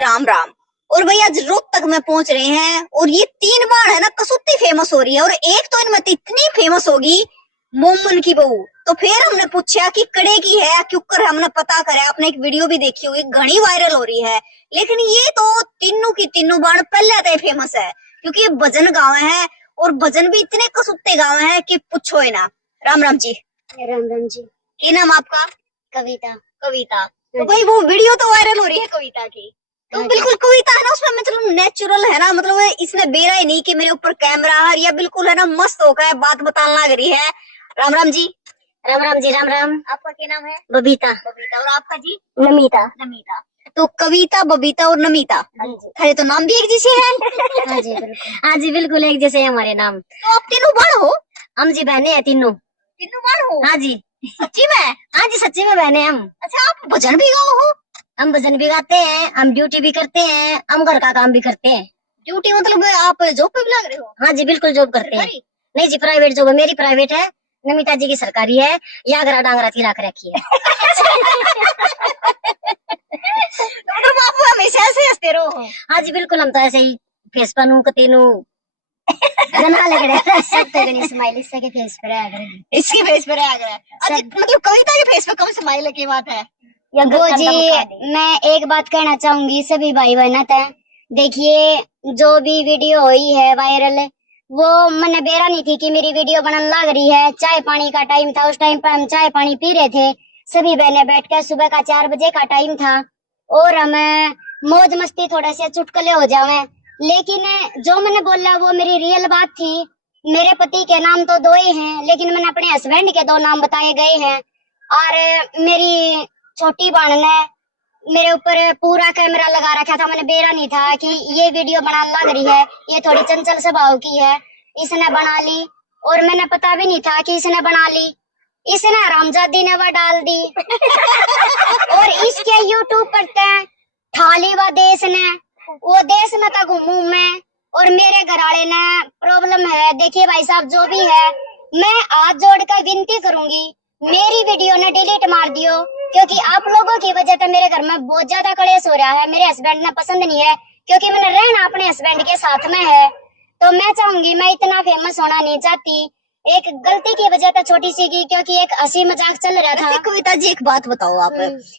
राम राम। और भैया आज रोहतक में पहुंच रहे हैं और ये 3 बार है ना कसौती फेमस हो रही है और एक तो इनमें इतनी फेमस होगी मोमन की बहू। तो फिर हमने पूछा कि कड़े की है क्योंकि हमने पता करा, आपने एक वीडियो भी देखी होगी, घनी वायरल हो रही है। लेकिन ये तो तीनों की तीनों बार पहले से फेमस है क्योंकि ये भजन गाँव है और भजन भी इतने कसुत्ते गाँव है कि पूछो ही ना। राम राम जी। राम राम जी। क्या नाम आपका? कविता। कविता। तो भाई वो वीडियो तो वायरल हो रही है कविता की, तो बिल्कुल कविता है ना उसमें मतलब नेचुरल है ना, मतलब इसने बेरा ही नहीं कि मेरे ऊपर कैमरा है, या बिल्कुल है ना मस्त होकर बात बताने लग रही है। राम राम जी। राम राम जी। राम राम। आपका क्या नाम है? बबीता। बबीता। और आपका जी? नमिता। नमिता। तो कविता, बबीता और नमिता, अरे तो नाम भी एक जैसे है। हाँ जी बिल्कुल। हाँ जी बिल्कुल एक जैसे है हमारे नाम। तो आप तीनों बहन हो? हम जी बहने हैं तीनों। तीनों बहन हो? हाँ जी। सच्ची में? हाँ जी सच्ची में बहने हम। अच्छा आप भजन भी गाओ हो? हम भजन भी गाते हैं, हम ड्यूटी भी करते हैं, हम घर का काम भी करते हैं। ड्यूटी मतलब आप जॉब पे भी लग रहे हो? हाँ जी बिल्कुल जॉब करते हैं। नहीं जी प्राइवेट जॉब है, मेरी प्राइवेट है, नमिता जी की सरकारी है, या अगरा डांगरा की राख रखी है। मतलब आप हमेशा ऐसे हंसते रहो? हाँ जी बिल्कुल हम तो ऐसे ही फेस पर नू कतीनू गना लग रहा है सब तो गनी स्माइल इससे के फेस पर आ गया, इसके फेस पर आ गया। अच्छा मतलब कविता के फेस पे कम स्माइल की बात है। वो जी मैं एक बात कहना चाहूंगी सभी भाई बहनों तक, देखिए जो भी वीडियो हुई है वायरल, वो मैंने बेरा नहीं थी कि मेरी वीडियो बनने लग रही है। चाय पानी का टाइम था, उस टाइम पर हम चाय पानी पी रहे थे सभी बहनें बैठकर, सुबह का 4 बजे का टाइम था और हमें मौज मस्ती थोड़ा से चुटकुले हो जावे। लेकिन जो मैंने बोला वो मेरी रियल बात थी। मेरे पति के नाम तो 2 ही हैं, लेकिन मैंने अपने हस्बैंड के 2 नाम बताए गए हैं। और मेरी छोटी बहन ने मेरे ऊपर पूरा कैमरा लगा रखा था, मैंने बेरा नहीं था कि ये वीडियो बनाने लग रही है, ये थोड़ी चंचल स्वभाव की है, इसने बना ली। और मैंने पता भी नहीं था कि इसने बना ली, इसने हरामजादी ने वो डाल दी। और इसके यूट्यूब पर थाली व देश ने वो देश में था घूमू मैं, और मेरे घर वाले ने प्रॉब्लम है। देखिए भाई साहब जो भी है, मैं हाथ जोड़कर विनती करूंगी मेरी वीडियो ने डिलीट मार दियो, क्योंकि आप लोगों की वजह से मेरे घर में बहुत ज्यादा कलेश हो रहा है। मेरे हस्बैंड ने पसंद नहीं है क्योंकि मैंने रहना अपने हस्बैंड के साथ में है। तो मैं चाहूंगी, मैं इतना फेमस होना नहीं चाहती, एक गलती की वजह से छोटी सी की, क्योंकि एक हंसी मजाक चल रहा था। कविता जी एक बात बताओ आप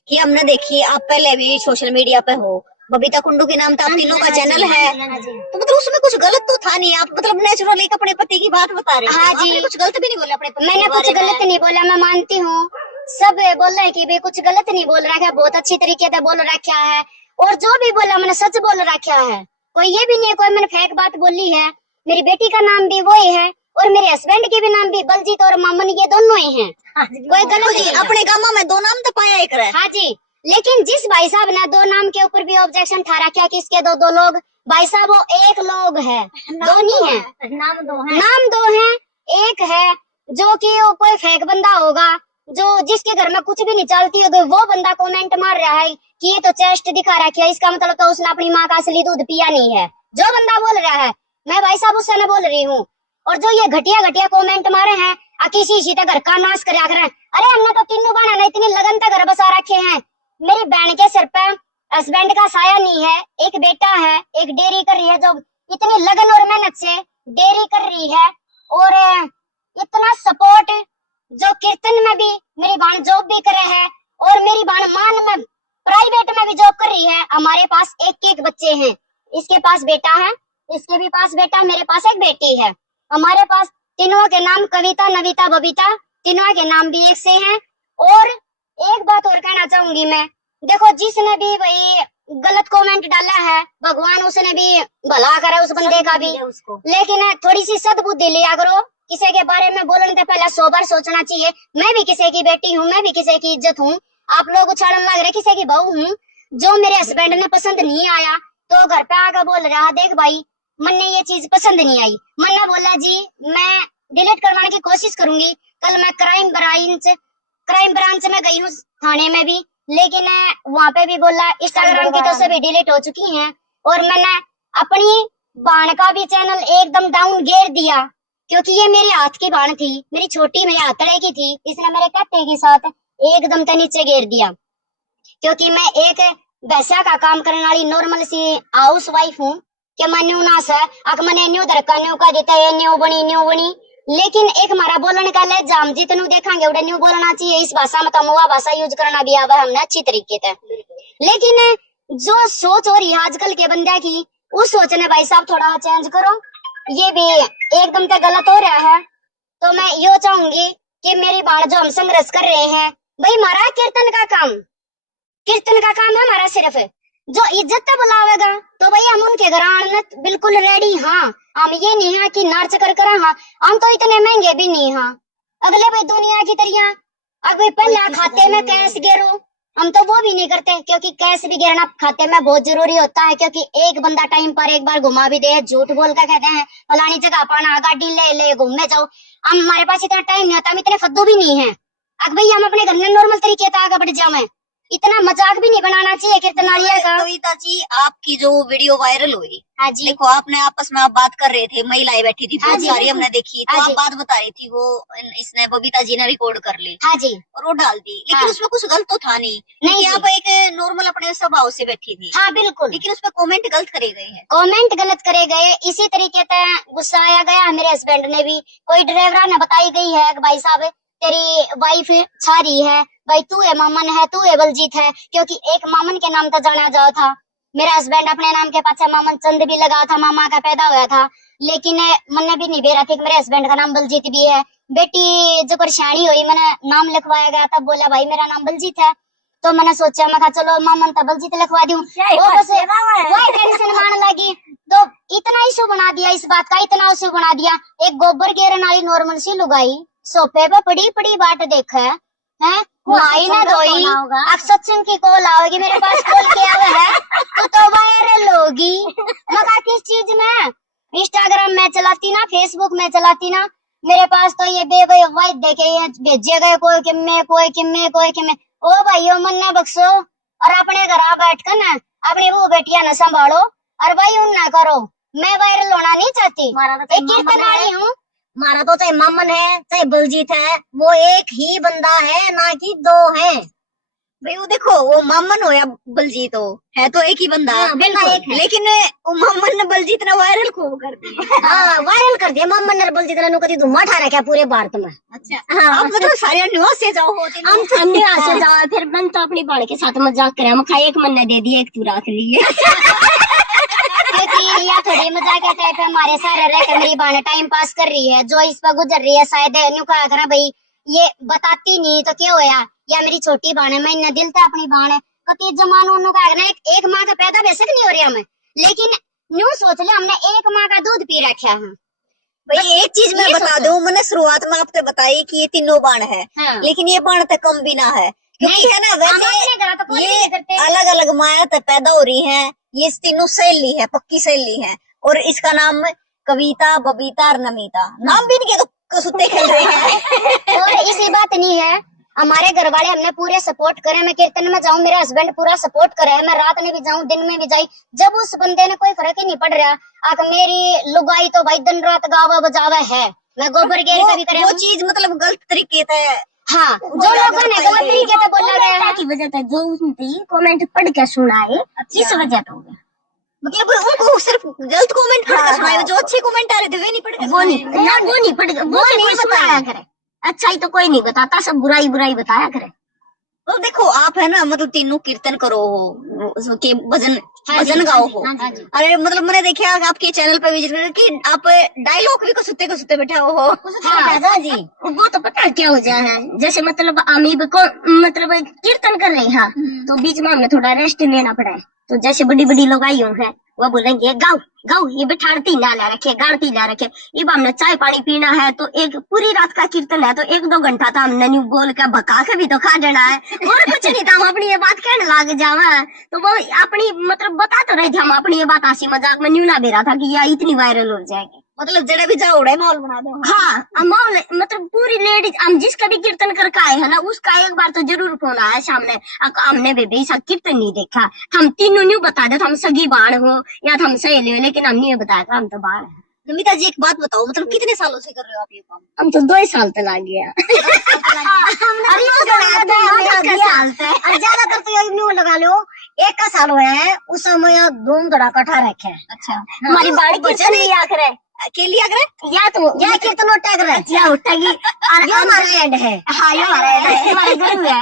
कि हमने देखी आप पहले भी सोशल मीडिया पे हो, बबीता कुंडू के नाम था, आप तीनों का चैनल है, तो मतलब उसमें कुछ गलत तो था नहीं, आप मतलब नेचुरल एक अपने पति की बात बता रहे हैं। हाँ जी कुछ गलत भी नहीं बोला अपने पति? मैंने कुछ गलत नहीं बोला, मैं मानती हूँ सब बोल रहे हैं कि भाई कुछ गलत नहीं बोल रहा है, बहुत अच्छी तरीके से बोल रखा है, और जो भी बोला मैंने सच बोल रखा है, कोई ये भी नहीं है कोई मैंने फेक बात बोली है। मेरी बेटी का नाम भी वही है और मेरे हस्बैंड के भी नाम भी बलजीत और मामन, ये दोनों ही हैं। कोई गलत नहीं। अपने गांव में 2 नाम तो पाया एक रहा। हाँ जी, लेकिन जिस भाई साहब ने 2 नाम के ऊपर भी ऑब्जेक्शन ठहरा क्या कि इसके दो लोग, भाई साहब वो एक लोग है, 2 नहीं है, नाम 2 है। एक है जो कि कोई फेक बंदा होगा, जो जिसके घर में कुछ भी नहीं चलती होगी, वो बंदा कमेंट मार रहा है कि ये तो चेस्ट दिखा रखी है, इसका मतलब तो उसने अपनी माँ का असली दूध पिया नहीं है। जो बंदा बोल रहा है, मैं भाई साहब उससे न बोल रही हूँ। और जो ये घटिया घटिया कमेंट मारे हैं, किसी घर का नाश कर रहे हैं, अरे हमने तो तीनों बहन इतनी लगन तक घर बसा रखे हैं। मेरी बहन के सिर पे हस्बैंड का साया नहीं है, एक बेटा है, एक डेयरी कर रही है जो इतनी लगन और मेहनत से डेयरी कर रही है, और इतना सपोर्ट जो कीर्तन में भी मेरी बहन जॉब भी कर रहे हैं, और मेरी बहन मान में प्राइवेट में भी जॉब कर रही है। हमारे पास एक बच्चे हैं, इसके पास बेटा है, इसके भी पास बेटा, मेरे पास एक बेटी है। हमारे पास तीनों के नाम कविता, नविता, बबीता, तीनों के नाम भी एक से हैं। और एक बात और कहना चाहूंगी मैं, देखो जिसने भी भाई गलत कमेंट डाला है, भगवान उसने भी भला करा उस बंदे का भी, लेकिन थोड़ी सी सद्बुद्धि लिया करो। किसी के बारे में बोलने से पहले 100 बार सोचना चाहिए। मैं भी किसी की बेटी हूँ, मैं भी किसी की इज्जत हूँ। आप लोग उछाड़ने लग रहे किसी की बहू हूँ। जो मेरे हस्बैंड ने पसंद नहीं आया तो घर पे आकर बोल रहा, देख भाई मन्ने ये चीज पसंद नहीं आई। मन्ने बोला जी मैं डिलीट करवाने की कोशिश करूंगी। कल मैं क्राइम ब्रांच में गई हूँ थाने में भी, लेकिन वहाँ पे भी बोला इंस्टाग्राम की तो सभी डिलीट हो चुकी हैं। और मैंने अपनी बाण का भी चैनल एकदम डाउन गिर दिया, क्योंकि ये मेरे हाथ की बाण थी, मेरी छोटी मेरे हाथड़े की थी, इसने मेरे कत्ते के साथ एकदम से नीचे गिर दिया। क्योंकि मैं एक वैसा का काम करने वाली नॉर्मल सी हाउस वाइफ हूँ कि मैंने ना से अक मैंने न्यू धरका न्यू का देता है न्यू बनी। लेकिन एक हमारा बोलने का ले जाम जितनु देखेंगे उड़े न्यू बोलना चाहिए। इस भाषा में तो मुआ भाषा यूज करना भी आवा हमने अच्छी तरीके से। लेकिन जो सोच हो रही है आजकल के बंदे की, उस सोचने भाई साहब थोड़ा चेंज करो। ये भी एकदम से गलत हो रहा है। तो मैं यो चाहूंगी कि मेरी बाण जो हम संघर्ष कर रहे हैं भाई, हमारा कीर्तन का काम है हमारा सिर्फ। जो इज्जत बुलावेगा तो भाई हम उनके घर आने बिल्कुल रेडी। हाँ, हम ये नहीं है कि नाच कर हाँ, हम तो इतने महंगे भी नहीं। हाँ, अगले भाई दुनिया की तरह अब भाई पहले खाते में कैश गिरो, हम तो वो भी नहीं करते क्योंकि कैश भी गिरना खाते में बहुत जरूरी होता है। क्योंकि एक बंदा टाइम पर एक बार घुमा भी दे, झूठ बोल कर कहते हैं फलानी जगह पाना गाड़ी ले घूमने जाओ। हम हमारे पास इतना टाइम नहीं होता, हम इतने फद्दू भी नहीं है। अब भाई हम अपने घर में नॉर्मल तरीके से आगे बढ़ जाए, इतना मजाक भी नहीं बनाना चाहिए कीर्तनालिया का। कविता जी, आपकी जो वीडियो वायरल हुई, हाँ जी, देखो आपने आपस में आप बात कर रहे थे, महिलाएं बैठी थी बहुत सारी, हमने देखी तो आप बात बता रही थी, वो इसने बबीता जी ने रिकॉर्ड कर ली। हाँ जी, और वो डाल दी। लेकिन उसमें कुछ गलत तो था नहीं, क्योंकि आप एक नॉर्मल अपने स्वभाव से बैठी थी। हाँ बिल्कुल, लेकिन उसमें कमेंट गलत करे गए हैं। कमेंट गलत करे गए, इसी तरीके से गुस्सा आया गया। मेरे हस्बैंड ने भी, कोई ड्राइवर ने बताई गई है भाई साहब तेरी वाइफ छारी है, भाई तू है मामन है, तू है बलजीत है। क्योंकि एक मामन के नाम तो जाना जाओ था, मेरा हस्बैंड अपने नाम के पाछे मामन चंद भी लगा था, मामा का पैदा हुआ था। लेकिन मैंने भी नहीं बेरा थी कि मेरे हस्बैंड का नाम बलजीत भी है। बेटी जो परेशानी हुई, मैंने नाम लिखवाया गया तब बोला भाई मेरा नाम बलजीत है। तो मैंने सोचा, मैं कहा चलो मामन तो बलजीत लिखवा दूं। वो बस वही टेंशन मान लगी, तो इतना इशू बना दिया इस बात का, इतना इशू बना दिया। एक गोबर गिरने वाली नॉर्मल सी लुगाई सोफे पे पड़ी बाट देखा है नहाई ना धोई, अब सत्संग की कॉल आओगी मेरे पास, कॉल किया हुआ है तो वायरल होगी। मगर किस चीज में, इंस्टाग्राम में चलाती ना, फेसबुक में चलाती ना, मेरे पास तो ये वाइट देखे भेजे गए, कोई किम्मे। ओ भाइयों मन न बख्शो और अपने घर आ बैठ कर ना अपनी वो बेटिया न संभालो और भाई उन ना करो। मैं वायरल होना नहीं चाहती, एक कीर्तनाली हूँ। हमारा तो चाहे मामन है चाहे बलजीत है, वो एक ही बंदा है, ना कि दो हैं। भाई वो देखो, वो मामन हो या बलजीत हो, है तो एक ही बंदा। बिल्कुल, लेकिन वो मामन ने बलजीत ने वायरल खूब कर दिया। हाँ वायरल कर दिया मामन ने बलजीत ने, कभी धुआं उठा रखा पूरे भारत में। अच्छा, हाँ, आप मतलब सारे न्यूज से जाओ होते हम न्यूज से जाओ, फिर मन तो अपनी बाण के साथ मजाक करे, हम खाए एक मन ने दे दिया, एक तू रख लिए। क्योंकि या थोड़ी मजाक के टाइप हमारे सारे रहकर मेरी बाण टाइम पास कर रही है, जो इस पर गुजर रही है शायद न्यू कहा करा भाई ये बताती नहीं तो क्या होया, या मेरी छोटी बाण है, मैं इन्हें दिल था अपनी बाण है कति जमानों का एक माँ का पैदा बेशक नहीं हो रही हमें, लेकिन न्यू सोच लिया हमने एक माँ का दूध पी रखा है। भाई एक चीज मैं बता दूं, मैंने शुरुआत में आपको बताई कि ये तीनों बाण है। हाँ। लेकिन ये बाण तो कम भी ना है, क्योंकि है ना वैसे ये अलग अलग माया तक पैदा हो रही है। ये तीनों सहेली है, पक्की सहेली है, और इसका नाम कविता, बबीता और नमिता। नाम भी नहीं तो सुत्ते खेल रहे हैं। और इसी बात नहीं है, हमारे घर वाले हमने पूरे सपोर्ट करे। मैं कीर्तन में जाऊं, मेरा हस्बैंड पूरा सपोर्ट करे, मैं रात में भी जाऊं दिन में भी जाई, जब उस बंदे ने कोई फर्क ही नहीं पड़ रहा। आख मेरी लुगाई तो भाई दिन रात गावा बजावा है, मैं गोबर गेर कभी करे वो चीज मतलब गलत तरीके से। हाँ, जो लोगों ने गलत तरीके से बोला गया है की वजह से जो उसने कमेंट पढ़ के सुनाए, इस वजह से हो गया। मतलब उनको सिर्फ गलत कमेंट पढ़ के सुनाए, जो अच्छे कमेंट आ रहे थे वे नहीं पढ़ के वो नहीं पढ़ के, वो नहीं बताया करे, अच्छाई तो कोई नहीं बताता, सब बुराई बताया करे। तो देखो आप है ना, मतलब तीनों कीर्तन करो हो के भजन गाओ हो। अरे मतलब मैंने देखा आपके चैनल पर विजिट करके कि आप डायलॉग भी को सुते बैठा हो। हाँ जी, वो तो पता क्या हो जाए है, जैसे मतलब अमीब को मतलब कीर्तन कर रही है तो बीच में हमें थोड़ा रेस्ट लेना पड़ा है। तो जैसे बड़ी लोग आई है वो बोलेंगे गाओ गाओ, ये बिठाड़ती ना ला रखे, गाड़ती ला रखे। अब हमने चाय पानी पीना है तो एक पूरी रात का कीर्तन है तो 1-2 घंटा था हमने न्यू बोल के भका के भी तो खा देना है, और कुछ नहीं था। हम अपनी ये बात कहने लग जावा तो वो अपनी मतलब बता तो रहे थे, हम अपनी ये बात हंसी मजाक में न्यू ना बेरा था कि यह इतनी वायरल हो जाएगी। मतलब जरा भी जाओ माहौल बना दो। हाँ, माहौल मतलब पूरी लेडीज, हम जिसका भी कीर्तन करके आए है ना, उसका एक बार तो जरूर फोन आया सामने, हमने बेबी ऐसा कीर्तन नहीं देखा, हम तीनों न्यू बता दे, हम सगी बाण हो या हम सहेली हो, लेकिन हम नहीं बताया था हम तो बाण है। नमिता जी एक बात बताओ, मतलब कितने सालों से कर रहे हो आप ये काम? हम तो 2 साल तक लग गया। ज्यादातर तो यही न्यू लगा लो 1 का साल हुआ है, उस समय धूम धड़ाका ठा रखे है। अच्छा हमारी बाड़ी बच्चे नहीं आकर है के लिए अगर या तो या कीर्तन उठा कर या उठेगी और हमारा एड है। हाँ ये हमारा एड है, हमारा गुरु है।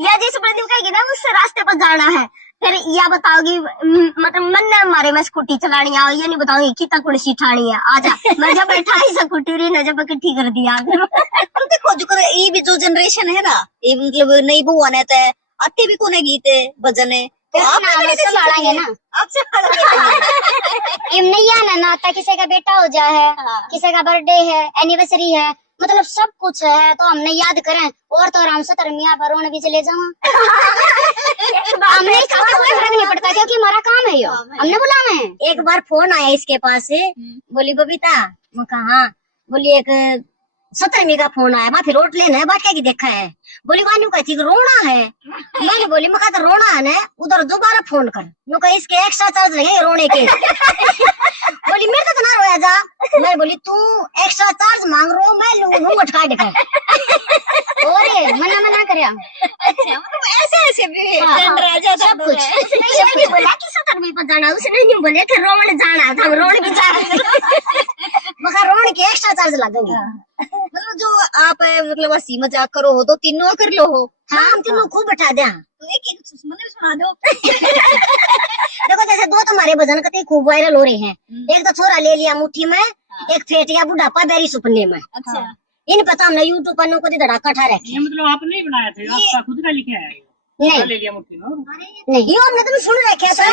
या जिस बंदी कहेगी ना उस रास्ते पर जाना है, फिर या बताओगी मतलब मन ने हमारे में स्कूटी चलानी है, ये नहीं बताओगी कितना कुर्सी ठानी है, आजा मैं जब बैठा ही स्कूटी रही ना जब इकट्ठी कर दिया। देखो जो ये भी जो जनरेशन है ना, ये मतलब नई बुआ ने तो आते भी कोने गीत भजन है, तो आप संभालेंगे ना, आपसे इम नहीं आना ना आता, किसी का बेटा हो जाए है, किसी का बर्थडे है, एनिवर्सरी है, मतलब सब कुछ है तो हमने याद करें। और तो आराम से तरमिया पर रोने भी चले जाओ, हमने कहा कोई फर्क नहीं पड़ता क्योंकि हमारा काम है यो, हमने बुलाना है। एक बार फोन आया इसके पास से, बोली बबीता, मैं कहा बोली एक 17वीं का फोन आया, बात रोट लेना है, बात क्या की देखा है, बोली वानू कहती रोना है, मैंने बोली मैं कहता रोना है ना, उधर दोबारा फोन कर, नु कहा इसके एक्स्ट्रा चार्ज लगेंगे रोने के। बोली मेरे तो ना रोया जा, मैं बोली तू एक्स्ट्रा चार्ज मांग रो, मैं लूंगा काट के। और ये मना करे हम। अच्छा मतलब ऐसे भी ट्रेंड रह जाता सब कुछ। उसने नहीं बोला कि 17वीं पर जाना, उसने नहीं बोले कि रोने जाना था, रोने भी जा रहे मगर रोने के एक्स्ट्रा चार्ज लगेंगे। मतलब जो आप मतलब हंसी मजाक करो हो तो तीनों कर लो हो। हाँ हम तीनों खूब बैठा दे। तो एक मतलब सुना दो। देखो जैसे 2 तुम्हारे भजन कते खूब वायरल हो रहे हैं, एक तो छोरा ले लिया मुट्ठी में, एक फेटिया बुढ़ापा बेरी सुपने में। अच्छा इन पता हमने यूट्यूब पर नो को धड़ाका ठा रखे। ये मतलब आपने नहीं बनाया था, आपका खुद का लिखा है? नहीं ले लिया मुट्ठी में। नहीं यो हमने तो सुन रखे था,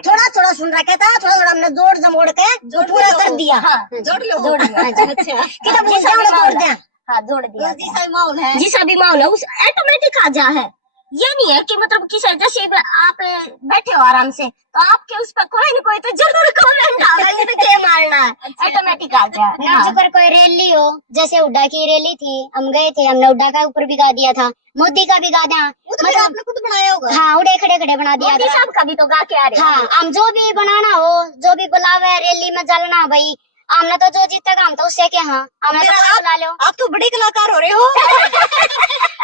थोड़ा थोड़ा सुन रखा था, थोड़ा थोड़ा हमने जोड़ जमोड़ के जो पूरा कर दिया। जोड़ लो जोड़ दिया। अच्छा कितना बुझा जोड़ दिया। हाँ जोड़ दिया। जैसा माहौल है जिस अभी माहौल है उस ऑटोमेटिक आ जा है। ये नहीं है कि मतलब किसी जैसे आप बैठे हो आराम से तो आपके उस पर कोई न कोई तो जरूर कमेंट आएगा, ये तो क्या मारना है, ऑटोमेटिक आ जाए। ना अगर कोई रैली हो, जैसे हुड्डा की रैली थी, हम गए थे, हमने हुड्डा का ऊपर भी गा दिया था, मोदी का भी गा दिया, मतलब आपने खुद बनाया होगा। हाँ उड़े खड़े खड़े बना दिया मोदी था। साहब का भी तो गा के आ रहे हैं। हाँ हम जो भी बनाना हो, जो भी बुलावे रैली में जलना भाई, हमने तो जो जीतेगा हम तो उससे के हाँ हमने तो कोई बुला लो। आप तो बड़े कलाकार हो रहे हो।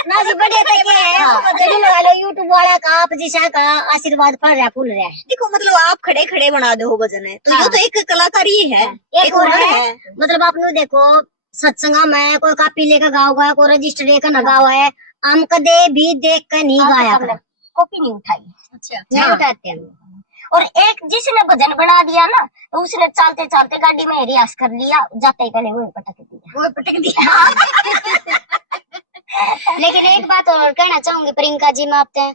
ना जी बड़े तक है, जरूर लगा लो यूट्यूब वाला का आप जिसा का आशीर्वाद पड़ रहा फूल रहा है। देखो मतलब आप खड़े खड़े बना दो भजन है तो ये तो एक कलाकारी है, एक और है मतलब आपने देखो सत्संगा में कोई कापी लेकर गाओ गया, कोई रजिस्टर लेकर न गाओ है, हम कदे भी देख कर नहीं गाया, कॉपी नहीं उठाई। अच्छा नहीं उठाते हैं। और एक जिसने भजन बना दिया ना तो उसने चलते चलते गाड़ी में रियाज कर लिया, जाते ही पहले वो पटक दिया, वो पटक दिया। लेकिन एक बात और कहना चाहूंगी प्रियंका जी मैं आपसे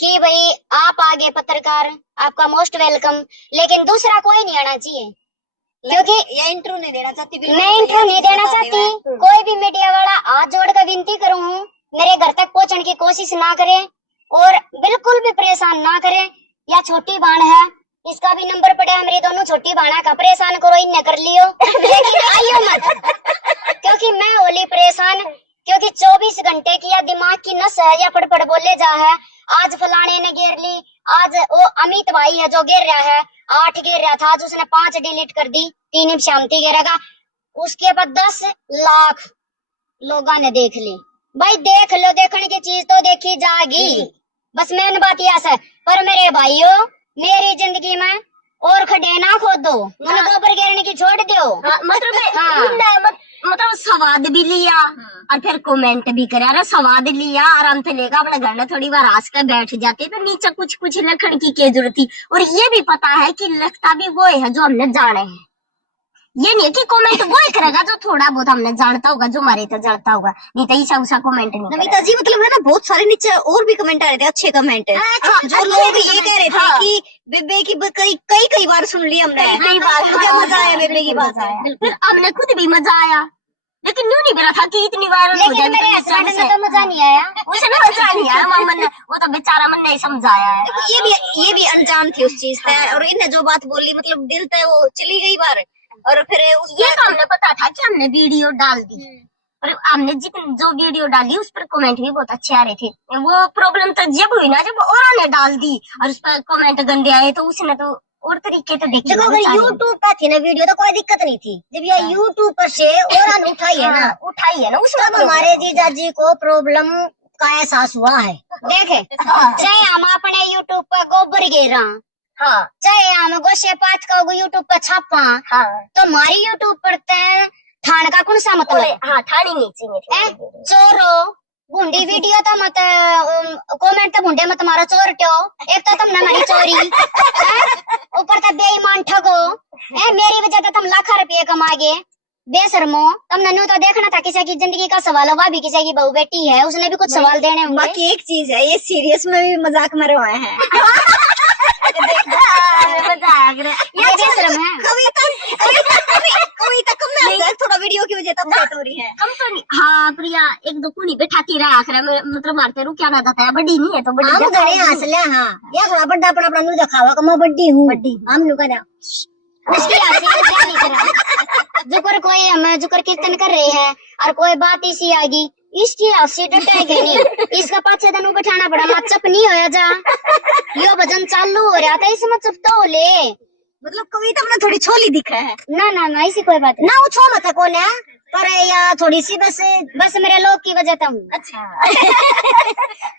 कि भाई आप आगे पत्रकार, आपका मोस्ट वेलकम, लेकिन दूसरा कोई नहीं आना चाहिए क्योंकि ये इंटरव्यू नहीं देना चाहती। मैं इंटरव्यू नहीं देना चाहती। कोई भी मीडिया वाला हाथ जोड़कर विनती करूँ मेरे घर तक पहुंचने की कोशिश ना करे और बिल्कुल भी परेशान ना करे। या छोटी बाण है, इसका भी नंबर पड़े, मेरी दोनों छोटी बाणा का परेशान करो, इन कर लियो, लेकिन आइयो मत क्योंकि मैं होली परेशान, क्योंकि 24 घंटे की या दिमाग की नस है या फड़फड़ बोले जा है, आज फलाने ने घेर ली, आज वो अमित भाई है जो घेर रहा है, 8 घेर रहा था, आज उसने 5 डिलीट कर दी, 3 शांति घेरेगा, उसके बाद 10 लाख लोगों ने देख ली। भाई देख लो, देखने की चीज तो देखी जाएगी, बस मेन बात यह है। पर मेरे भाइयों मेरी जिंदगी में और खड्डे ना खोदो, मुझे गोबर गिरने की छोड़ दो। मतलब स्वाद भी लिया और फिर कमेंट भी करे, अरे स्वाद लिया आराम से लेगा, अपने घर में थोड़ी बार हंस कर बैठ जाते तो नीचे कुछ कुछ लिखने की क्या जरूरत थी। और ये भी पता है कि लिखता भी वो है जो हमने जाने हैं, ये नहीं कि कमेंट वो ही करेगा जो थोड़ा बहुत हमने जानता होगा, जो हमारे तो जानता होगा, नहीं तो ऐसा उसा कमेंट नहीं। नमिता जी मतलब है ना बहुत सारे नीचे और भी कमेंट आ रहे थे, अच्छे कमेंट जो लोग ये कह रहे थे कि बेबे की कई बार सुन ली हमने, कई बार क्या मजा आया बेबे की बात है। बिल्कुल हमने खुद भी मजा आया, लेकिन न्यू नहीं मेरा था कि इतनी बार, लेकिन मेरे हस्बैंड ने तो मजा नहीं आया, उसे ना मजा नहीं आया, मामन ने वो तो बेचारा मन नहीं समझाया है। देखो ये भी अनजान थी उस चीज से, और इनने जो बात बोली मतलब दिल पे वो चली गई बार, और फिर ये तो हमने पता था कि हमने वीडियो डाल दी, और हमने जितनी जो वीडियो डाली उस पर कमेंट भी बहुत अच्छे आ रहे थे। वो प्रॉब्लम तो जब हुई ना जब औरों ने डाल दी और उस पर कमेंट गंदे आए, तो उसने तो और तरीके तो देखे। देखो अगर यूट्यूब पर थी ना वीडियो तो कोई दिक्कत नहीं थी, जब ये यूट्यूब पर से औरों ने उठाई है ना उठाई है ना, तब हमारे जीजा जी को प्रॉब्लम का एहसास हुआ है। देखे चाहे हम अपने यूट्यूब पर गोबर गिरा, हाँ चाहे हम गोशे पात का यूट्यूब पर छापा, हाँ तो हमारी यूट्यूब पर तय थान का कौन सा मतलब? हाँ ठानी नहीं चाहिए। चोरो भूंडी वीडियो तो मत कमेंट तो भूंडे मत मारो चोरटो, एक तो तुमने हमारी चोरी ऊपर तो बेईमान ठगो, मेरी वजह से तुम लाखों रुपये कमागे बेशर्मो। तुमने न्यू तो देखना था किसी की जिंदगी का सवाल है, वह भी किसी की बहू बेटी है, उसने भी कुछ सवाल देने होंगे। बाकी एक चीज है, ये सीरियस में भी मजाक में रहे हैं। ये बेशर्म है। कविता कम में थोड़ा वीडियो की वजह तब बात हो रही है। कम तो नहीं। हाँ प्रिया एक दो कुनी बैठाती रहा आखिर में, मतलब मारते रू क्या ना जाता है, बड़ी नहीं है तो बड़ी हम घरे हंस ले। हाँ या थोड़ा बड़ा अपना अपना न्यू दिखावा कि मैं बड्डी हूँ, हम न्यू करा उसकी हंसी मजाक नहीं करा। जुकर कोई हम जुकर कीर्तन कर रहे हैं और कोई बात इसी आ गई, इसकी हंसी डटेगी नहीं, इसका पाछे तनु बैठाना पड़ा, मत चुप नहीं होया जा, यो भजन चालू हो रहा था इसमें चुप तो हो ले। मतलब कविता में थोड़ी छोली दिखा है ना ऐसी कोई बात ना, वो छो मत है कौन है पर या थोड़ी सी बस मेरे लोग की वजह से हूँ। अच्छा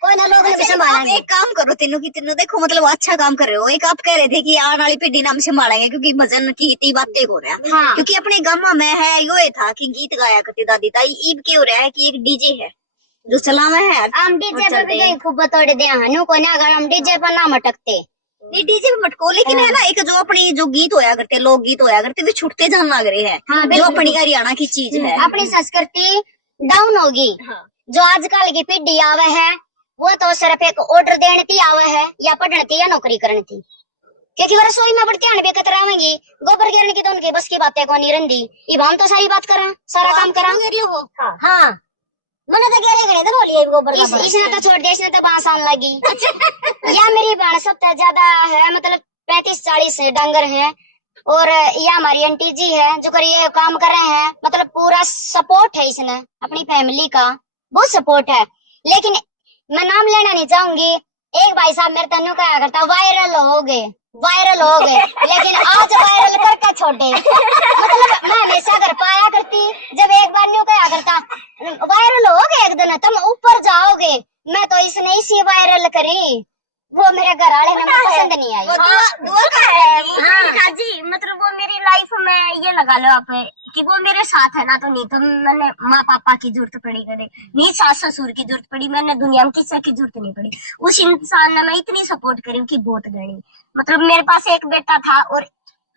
कोई ना लोग भी आप संभालेंगे। एक काम करो, तीनों की तीनों देखो मतलब अच्छा काम कर रहे हो। एक आप कह रहे थे कि आने वाली पीढ़ी नाम संभालेंगे क्योंकि भजन की इतनी बातें हो रहा है। हाँ। क्योंकि अपने गाँव में है यो था कि गीत गाया करती दादी ताई, ईद के हो रहा है कि एक डीजे है जो चला हुआ है। हम डीजे पर भी गए खूब बतौड़ दे हनु को ना, अगर हम डीजे पर ना मटकते नहीं डीजे पे मटको, लेकिन है ना एक जो अपनी जो गीत होया करते, लोक गीत होया करते, वे छुटते जान लग रहे हैं। हाँ, जो अपनी हरियाणा की चीज है, अपनी संस्कृति डाउन होगी। हाँ। जो आजकल की पीढ़ी आवे है वो तो सिर्फ एक ऑर्डर देने थी आवे है या पढ़ने थी या नौकरी करनी थी, क्योंकि वो रसोई में बढ़ती आने बेकत रहेंगी, गोबर गिरने की तो उनकी बस की बातें कौन नहीं रही। ये हम तो सारी बात करा, सारा काम करा। हाँ मैंने तो कह रहे तो बोलिए गोबर का इसने तो छोड़ दिया, इसने तो बांस आने लगी। या मेरी बाण सबसे ज्यादा है, मतलब 35-40 डांगर है, और यह हमारी आंटी जी है जो कर ये काम कर रहे हैं, मतलब पूरा सपोर्ट है इसने, अपनी फैमिली का बहुत सपोर्ट है। लेकिन मैं नाम लेना नहीं चाहूंगी, एक भाई साहब मेरे तनु कहा करता वायरल हो गए, लेकिन आज वायरल करके छोड़े। मतलब मैं हमेशा घर पाया करती, जब एक बार न्यू कहा करता वायरल हो गए एक दिन तुम ऊपर जाओगे, मैं तो इसने इसी वायरल करी, वो मेरे घर वाले ने पसंद नहीं आई। हाँ जी, मतलब वो मेरी लाइफ में ये लगा लो आप कि वो मेरे साथ है ना, तो नहीं तो मैंने माँ पापा की जरूरत पड़ी करे, नहीं सास ससुर की जरूरत पड़ी, मैंने दुनिया में किसी की जरूरत नहीं पड़ी। उस इंसान ने मैं इतनी सपोर्ट करी कि बहुत गणी। मतलब मेरे पास एक बेटा था और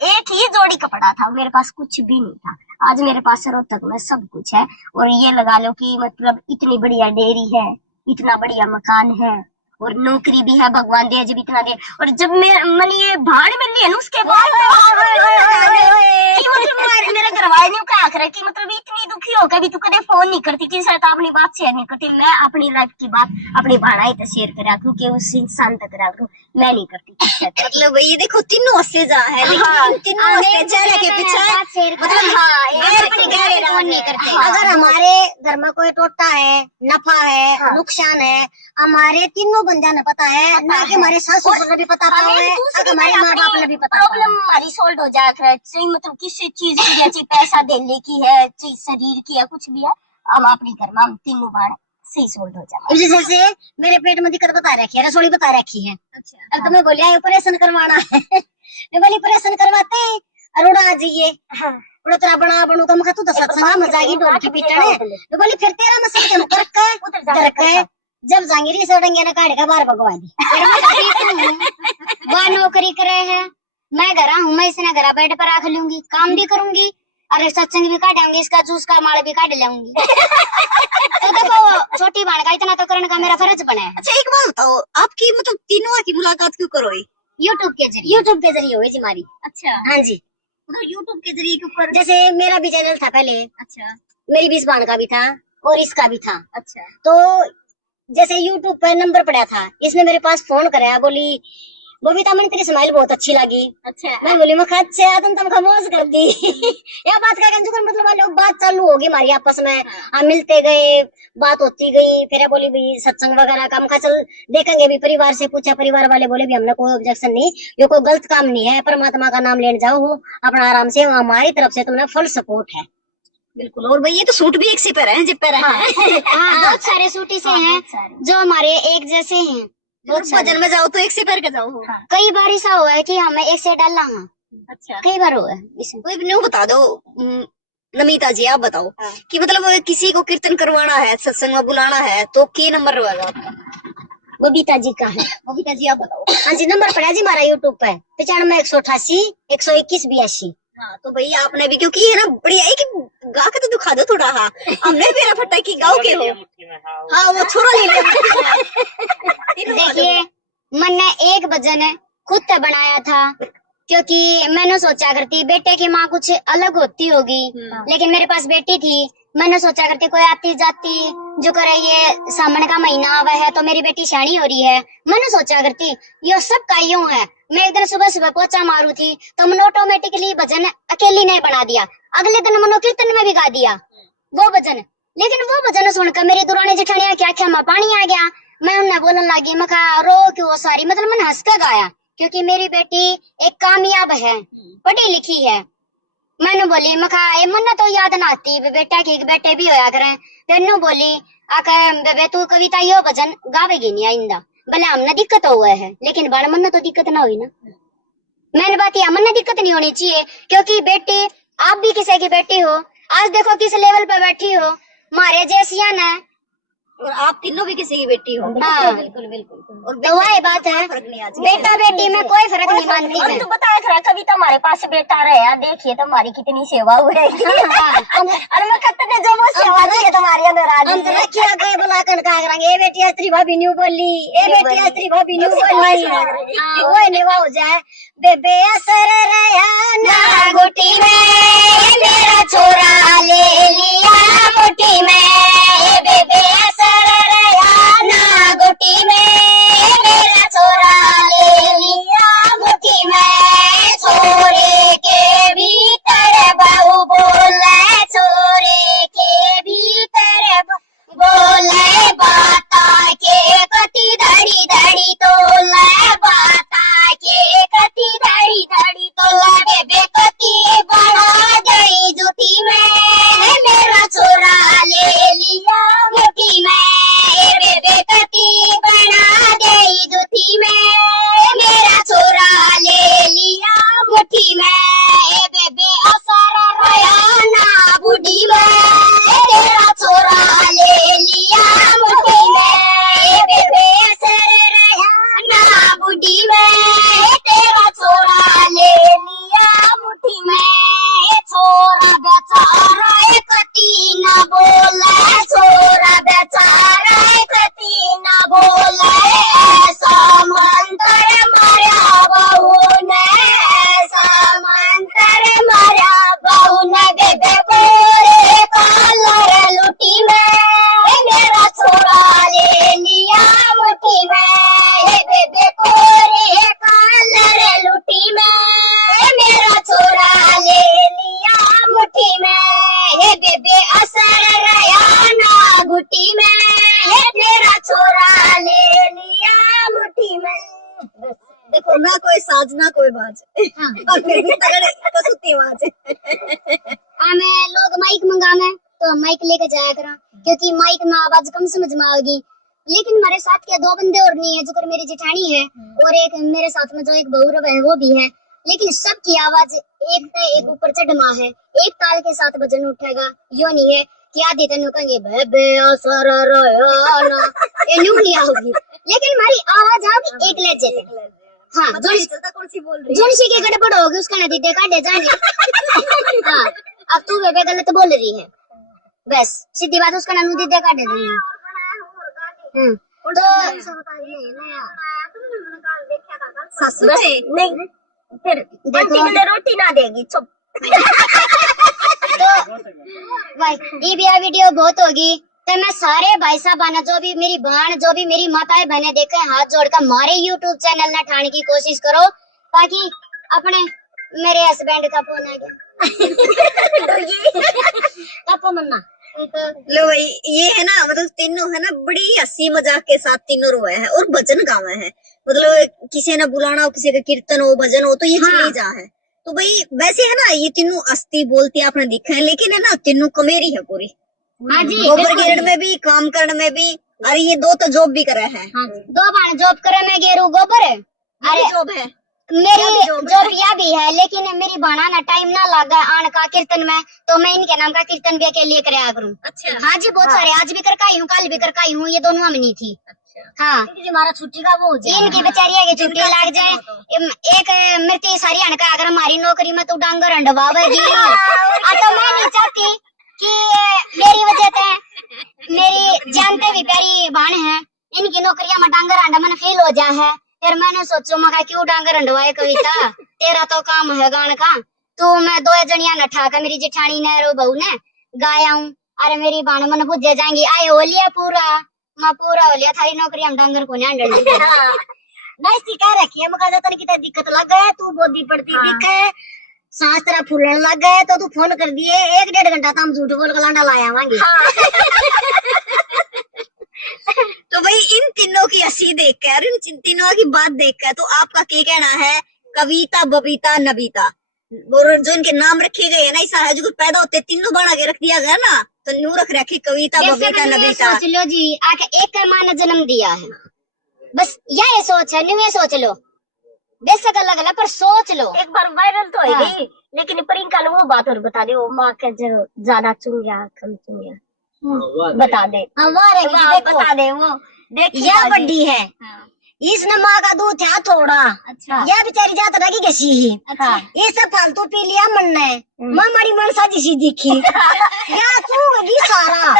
एक ही जोड़ी कपड़ा था, मेरे पास कुछ भी नहीं था। आज मेरे पास रोहतक में सब कुछ है, और ये लगा लो कि मतलब इतनी बढ़िया डेयरी है, इतना बढ़िया मकान है, और नौकरी भी है, भगवान दे जब इतना दे। और जब मैं ये भाड़ मिल लिया ना उसके बाद मतलब मेरे घर वाले ने कहा करे कि मतलब इतनी दुखी हो गई, तू कदे फोन नहीं करती, किसी से अपनी बात शेयर नहीं करती। मैं अपनी लाइफ की बात अपनी भाड़ा ही शेयर करा करूँ कि उस इंसान तक करा करूँ, मैं नहीं करती। मतलब वही देखो तीनों हंसे जा है, लेकिन तीनों हंसे चेहरे के पीछे मतलब फोन नहीं करते। अगर हमारे घर में कोई टोटा है, नफा है, नुकसान है, हमारे तीनों बंदा ने पता है, ना कि हमारे सास ससुर ने भी पता है, हमारे माँ बाप ने भी पता है। प्रॉब्लम हमारी सोल्व हो जाती है, मतलब किसी चीज की है, पैसा देने की है, चीज शरीर की है, कुछ भी है, हम अपनी घर में हम तीनों बार सही सोल्व हो जाए। जैसे मेरे पेट में दिक्कत बता रखी है, रसोड़ी बता रखी है। अच्छा। अब तुम्हें बोलिया ऑपरेशन करवाना है, मैं बोली ऑपरेशन करवाते हैं, अरोड़ा आ जाइए। उड़ा तेरा बना बनू का तू दस संगा मजागी डोल की पीटने, मैं बोली फिर तेरा मसल के मुकर के जब जांगिरी से उड़ेंगे ना काढ़ का बार भगवा दी। वह नौकरी करे है, मैं घर हूँ, मैं इसने घर बेड पर रख लूंगी, काम भी करूंगी, अरे सत्संग भी काटेंगे, इसका जूस का माल भी काट लाऊंगी। तो देखो छोटी बहन का इतना तो करने का मेरा फर्ज बना है। अच्छा एक बात बताओ, आपकी मतलब तीनों की मुलाकात क्यों करो? यूट्यूब के जरिए हुई जी हमारी। अच्छा हाँ जी, मतलब यूट्यूब के जरिए क्यों कर? जैसे मेरा भी चैनल था पहले। अच्छा। मेरी भी इस बहन का भी था और इसका भी था। अच्छा। तो जैसे यूट्यूब पर नंबर पड़ा था, इसने मेरे पास फोन कराया, बोली बबीता मैंने तेरी स्माइल बहुत अच्छी लगी। अच्छा। मैं बोली मैं अच्छा तुम खामोश कर दी। यह बात का मतलब लोग बात चालू होगी हमारी आपस में, हम मिलते गए, बात होती गई। फिर बोली भाई सत्संग वगैरह काम का चल देखेंगे भी, परिवार से पूछा, परिवार वाले बोले भी हमने कोई ऑब्जेक्शन नहीं, ये कोई गलत काम नहीं है, परमात्मा का नाम लेने जाओ, हो अपना आराम से, हमारी तरफ से तुमने फुल सपोर्ट है। बिल्कुल। और भाई ये तो सूट भी एक से पैर है, जिप पैर है। हाँ, बहुत सारे सूट ऐसे हैं जो हमारे एक जैसे हैं। बहुत भजन में जाओ तो एक से पैर के जाओ। कई बार ऐसा हुआ है कि हमें एक से डालना है। अच्छा, कई बार हुआ है इसमें। कोई न्यू बता दो नमिता जी, आप बताओ कि मतलब किसी को कीर्तन करवाना है, सत्संग में बुलाना है तो क्या नंबर रहेगा आपका? बबीता जी का है। बबीता जी आप बताओ। हाँ जी, नंबर पड़ा जी हमारा यूट्यूब पे 95 188 121 82। हाँ तो भाई आपने भी, क्योंकि है ना बढ़िया है कि गा के तो दिखा दो थोड़ा। हाँ हमने भी मेरा फटा की गाँव के हो। हाँ वो छोरा ले लिया। देखिए, मैंने एक भजन खुद से बनाया था, क्योंकि मैंने सोचा करती बेटे की माँ कुछ अलग होती होगी, लेकिन मेरे पास बेटी थी। मैंने सोचा करती कोई आती जाती जो करे, ये सावन का महीना आवा है तो मेरी बेटी शाणी हो रही है। मैंने सोचा करती ये सब का यूं है। मैं एक दिन सुबह सुबह पोछा मारू थी तो मैंने ऑटोमेटिकली भजन अकेली नहीं बना दिया। अगले दिन मैंने कीर्तन में भी गा दिया वो भजन। लेकिन वो भजन सुनकर मेरी दुरानी जेठानी की आंखें में पानी आ गया। मैं उन्हें बोलने लगी, मैं कहा रो क्यों सारी, मतलब मैंने हंस कर गाया, क्योंकि मेरी बेटी एक कामयाब है, पढ़ी लिखी है। मैंने बोली, मैं कहा ए मन तो याद ना आती बेटा की बेटे भी होया करें। तेनू बोली आकर बेबे तू कविता यो भजन गावेगी नहीं आइंदा, भले हमने दिक्कत हुआ है लेकिन बड़ मन तो दिक्कत ना हुई ना। मैंने बात यह मन दिक्कत नहीं होनी चाहिए, क्योंकि बेटी आप भी किसी की बेटी हो। आज देखो किस लेवल पे बैठी हो, मारे जैसिया ने, और आप तीनों भी किसी की बेटी हो। हाँ। बिल्कुल बिल्कुल। और तो वही बात है, फर्क नहीं आज बेटा बेटी में कोई फर्क नहीं मानती हम मैं। तो बताया था कविता हमारे पास बेटा रहा, देखिए तुम्हारी कितनी सेवा हुई। अरे मैं कहते थे जो वो सेवा दी है तुम्हारी अंदर आज। हम तो रखिया गए बुला कर कहा करेंगे ए बेटी अस्त्री भाभी न्यू बोली, ए बेटी अस्त्री भाभी न्यू बोली। वो निभा हो जाए बेबे असर रहा ना गुटी में, मेरा छोरा ले लिया मुट्ठी में। बेबे असर रहा ना गुटी में, मेरा छोरा ले लिया मुट्ठी में। छोरे के भीतर बहू बोले, छोरे के भीतर बोले बाता के कति धड़ी धड़ी तोले, बाता के कति धड़ी धड़ी तोले। बेबे कति बढ़ा गई जुटी में, मेरा छोरा ले लिया मुट्ठी में। बेबे कति बढ़ा गई जुटी में, मेरा छोरा ले लिया मुट्ठी में। बेबे असर रहा ना बुढ़ी में, तेरा छोरा ले लिया मुट्ठी में। बेबे असर रहा ना बुढ़ी में, तेरा छोरा ले लिया मुट्ठी में। छोरा बेचारा कति न बोले, छोरा बेचारा कति न बोले। ऐसा मंत्र मारा बहू ने, ऐसा मंत्र मारा बहू ने। बेबे कोरे कलर लुटी में, मेरा छोरा ले लिया मुट्ठी में। बेबे कोरे कलर लुटी में, मेरा छोरा ले लिया मुट्ठी में। बेबे असर रहा ना गुटी में, तेरा छोरा ले लिया मुट्ठी में। देखो ना कोई साज ना कोई बाज। और फिर भी तगड़े कसुती आवाज। हमें लोग माइक मंगावे तो हम माइक लेकर जाया करा, क्योंकि माइक में आवाज कम समझ में आएगी। लेकिन हमारे साथ के दो बंदे और नहीं है, जो कर मेरी जेठानी है और एक मेरे साथ में जो एक बहुरव है वो भी है। लेकिन सबकी आवाज एक से एक ऊपर चढ़मा है, एक ताल के साथ भजन उठेगा। यो नहीं है कि आधी तेनू कहेंगे बेबे असर रहा ना, ये न्यू नहीं होगी। लेकिन हमारी आवाज आओगी एक लहजे से। हाँ, कौन सी बोल रही जोनसी की गड़बड़ होगी उसका ना दीदे काटे जाने। हाँ, अब तू बेबे गलत बोल रही है, बस सीधी बात, उसका नानू दीदे काटे जाने। तो सासू ने नहीं फिर बंटी के लिए रोटी ना देगी, चुप। तो भाई ये भी वीडियो बहुत होगी, तो मैं सारे भाई साहब आना, जो भी मेरी बहन, जो भी मेरी माताएं बहने देखे, हाथ जोड़कर हमारे यूट्यूब चैनल न ठाने की कोशिश करो, ताकि अपने मेरे हस्बैंड का फोन आ गया। तब मन्ना लो भाई, ये है ना, मतलब तीनों है ना बड़ी हंसी मजाक के साथ तीनों रोए हैं और भजन गावे हैं। मतलब किसी ने बुलाना हो, किसी का कीर्तन हो, भजन हो तो ये चली जा है। तो भाई वैसे है ना, ये तीनों अस्थि बोलती आपने दिखा है, लेकिन है ना तीनों कमेरी है पूरी। हाँ जी, गोबर गिरण में भी, काम करने में भी। अरे ये दो तो जॉब भी करे हैं। हाँ, 2 बार जॉब करे मैं गेरू गोबर। अरे जॉब है मेरी जॉब यह भी है, लेकिन मेरी बना ना टाइम ना लगा आने का कीर्तन में, तो मैं इनके नाम का कीर्तन भी अकेले कराया करूँ। अच्छा। हाँ जी, बहुत सारे आज भी करके आई हूँ, कल भी करके आई हूँ, ये दोनों में नहीं थी। हाँ, हमारा छुट्टी का वो हो जाए। इनकी बेचारिया की छुट्टी लग जाए। एक मृत्यु सारी अनका अगर हमारी नौकरी में तो डांगर अंडवावेगी। तो मैं नहीं चाहती कि मेरी वजह से मेरी जानते भी प्यारी बाण है, इनकी नौकरियां में डांगर अंडा मन फील हो जाए है। फिर मैंने सोचो मैं क्यों डांगर अंडवाए कविता, तेरा तो काम है गान का। तो मैं 2 जनिया न ठाका, मेरी जेठानी ने रो बहू ने गाया हूँ। अरे मेरी बाण मन बुझे जाएंगी, आए हो लिया पूरा, मैं पूरा हो लिया, थारी नौकरी हम डांगर को नहीं नाइसी कह रखी है, मका जाता कितना दिक्कत लग गए, तू बोदी पड़ती दिखे, सांस तेरा फूलने लग गए, तो तू फोन कर दिए 1-1.5 घंटा तो हम झूठ बोल के लांडा लाया आवांगे। तो भाई इन तीनों की हंसी देखकर, इन तीनों की बात देखकर तो आपका क्या कहना है? कविता, बबीता, नबीता, और जो इनके नाम रखे गए है ना, ऐसा है जो पैदा होते तीनों बना के रख दिया गया ना, तो न्यू रख रखी कविता, बबीता, नबीता। सोच लो जी, आके एक माँ ने जन्म दिया है, बस यह सोच है, न्यू ये सोच लो, बेशक अलग अलग पर सोच लो। एक बार वायरल तो है गई, लेकिन प्रियंका ने वो बात और बता दे, वो माँ के जो ज्यादा चुन गया कम चुन गया बता दे। हमारे बता दे वो यह बड्डी है, इसने माँ का दूध था थोड़ा। अच्छा, यह बेचारी जात रही गसी ही। अच्छा, इसे फालतू पी लिया मन ने, माँ मारी मनसा जिसी दिखी। या सूंगी सारा,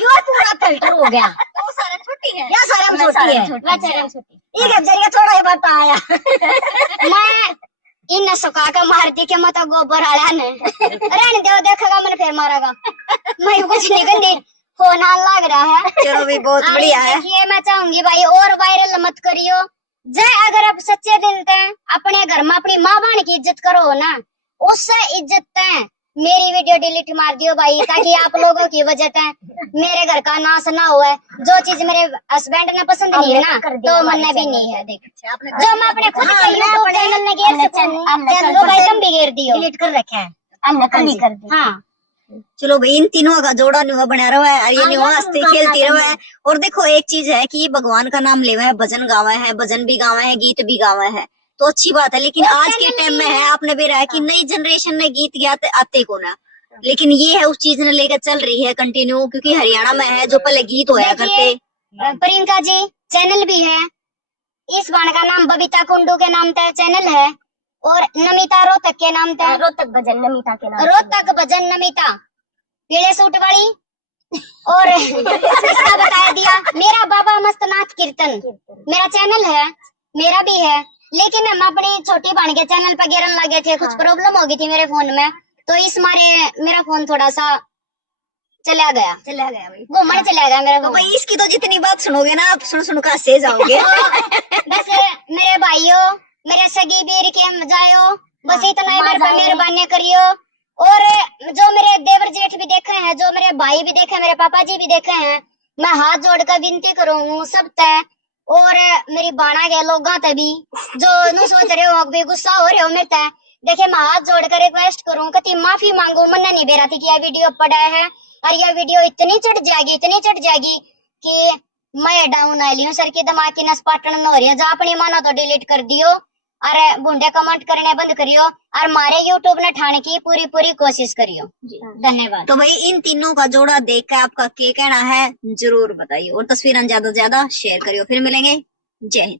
यो पूरा फिल्टर हो गया। तो सारा छोटी है, या सारा में छोटी है, ये जरिए थोड़ा ही बता आया। मैं इन सुखा के मारती के मत गोबर आया ने रहने दो, देखेगा मैंने फिर मारेगा, मैं कुछ नहीं करनी, फोन लग रहा है। चलो भी बहुत बढ़िया है। देखिए मैं चाहूंगी भाई और वायरल मत करियो, जय अगर आप सच्चे दिल से अपने घर में अपनी माँ बहन की इज्जत करो ना, उससे इज्जत है मेरी वीडियो डिलीट मार दियो भाई, ताकि आप लोगों की वजह से मेरे घर का नाश ना हुआ। जो चीज मेरे हस्बैंड ने पसंद नहीं है ना, तो मन में भी नहीं है। देख जो मैं अपने खुद के यूट्यूब चैनल में घेर सकूं, तो भाई तुम भी घेर दियो, डिलीट कर रखा है, हमने कल ही कर दी। हाँ, चलो भाई इन तीनों का जोड़ा नुआ बना रहा है, और ये नुआ हंसते खेलती रहा है। और देखो एक चीज है कि भगवान का नाम लेवा है, भजन गावा है, भजन भी गावा है, गीत भी गावा है, तो अच्छी बात है। लेकिन आज के टाइम में है, आपने भी रहा है कि नई जनरेशन में गीत गाते आते को ना, लेकिन ये है उस चीज ने लेकर चल रही है कंटिन्यू, क्योंकि हरियाणा में है जो पहले गीत होया करते। प्रियंका जी चैनल भी है, इस बाण का नाम बबीता कुंडू के नाम से चैनल है, और नमिता रोहतक के नाम से रोहतक भजन नमिता के नाम, रोहतक भजन नमिता, पीले सूट वाली। और इसका बता दिया, मेरा बाबा मस्तनाथ कीर्तन मेरा चैनल है, मेरा भी है, लेकिन हम अपनी छोटी बहन के चैनल पर गिरन लगे थे, कुछ प्रॉब्लम हो गई थी मेरे फोन में, तो इस मारे मेरा फोन थोड़ा सा चला गया भाई, घूमने चला गया मेरा तो फोन। भाई इसकी तो जितनी बात सुनोगे ना, आप सुन कर से जाओगे। बस मेरे भाइयों, मेरे सगी बीर के जायो, बस इतना ही मेरे पर मेहरबानी करियो। और जो मेरे देवर जेठ भी देखे हैं, जो मेरे भाई भी देखे, मेरे पापा जी भी देखे हैं, मैं हाथ जोड़कर विनती करूँ सब तय, और मेरी बाणा के लोगों तक भी जो नु सोच रहे हो भी गुस्सा हो रहे हो मेरे तय, देखिए मैं हाथ जोड़कर रिक्वेस्ट करूँ कि माफी मांगो, मन नहीं बेरा थी कि यह वीडियो पड़ा है, और यह वीडियो इतनी चढ़ जाएगी कि मैं डाउन आ ली हूँ, सर की दिमाग की नस पाटन न हो रही है, जो अपनी मानो तो डिलीट कर दियो, और बुंडे कमेंट करने बंद करियो, और मारे यूट्यूब ने ठाने की पूरी कोशिश करियो। धन्यवाद। तो भाई इन तीनों का जोड़ा देखकर आपका क्या कहना है जरूर बताइए, और तस्वीरें ज्यादा से ज्यादा शेयर करियो। फिर मिलेंगे, जय हिंद।